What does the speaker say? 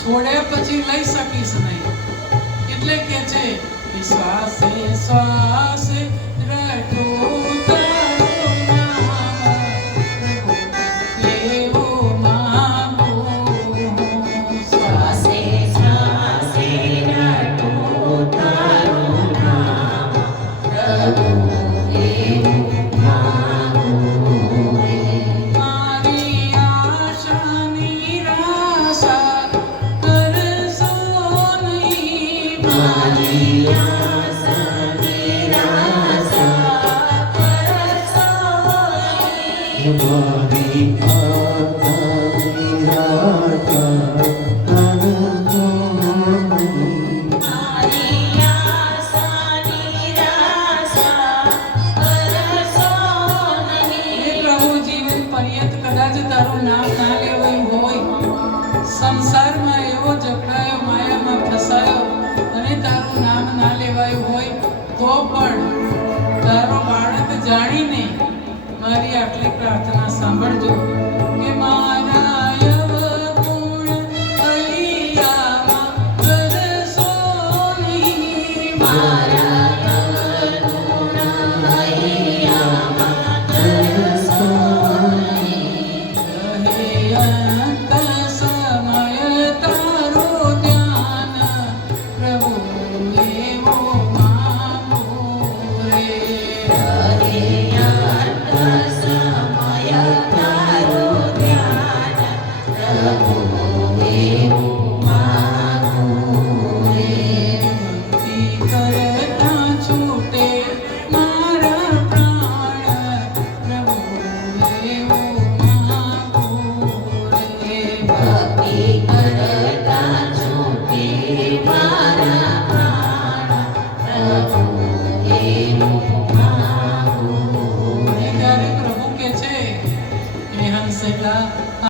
છોડે પછી લઈ શકીશ નહીં, એટલે કે છે શ્વાસે શ્વાસે રટું તારું નામ, લેવો માંગુ શ્વાસે શ્વાસે રટું તારું નામ, પ્રભુ લેવું માંગુ મારી આશા નિરાશા સંસારમાં એવો જકડાયો, માયામાં ફસાયો અને તારું નામ ના લેવાયું હોય તો પણ તારો બાળક જાણીને મારી આટલી પ્રાર્થના સાંભળજો કે મારા અવગુણ કલિયામાં કરશો નહીં, મારા અવગુણ કલિયામાં કરશો નહીં, રહે અંત સમય તારો ધ્યાન, પ્રભુ લેવો માંગુ રે, રહે અંત સમય તારો ધ્યાન, પ્રભુ લેવો માંગુ રે, ભક્તિ કરતા છૂટે મારા પ્રાણ, પ્રભુ લેવો માંગુ રે, ભક્તિ કરતા છૂટે મારા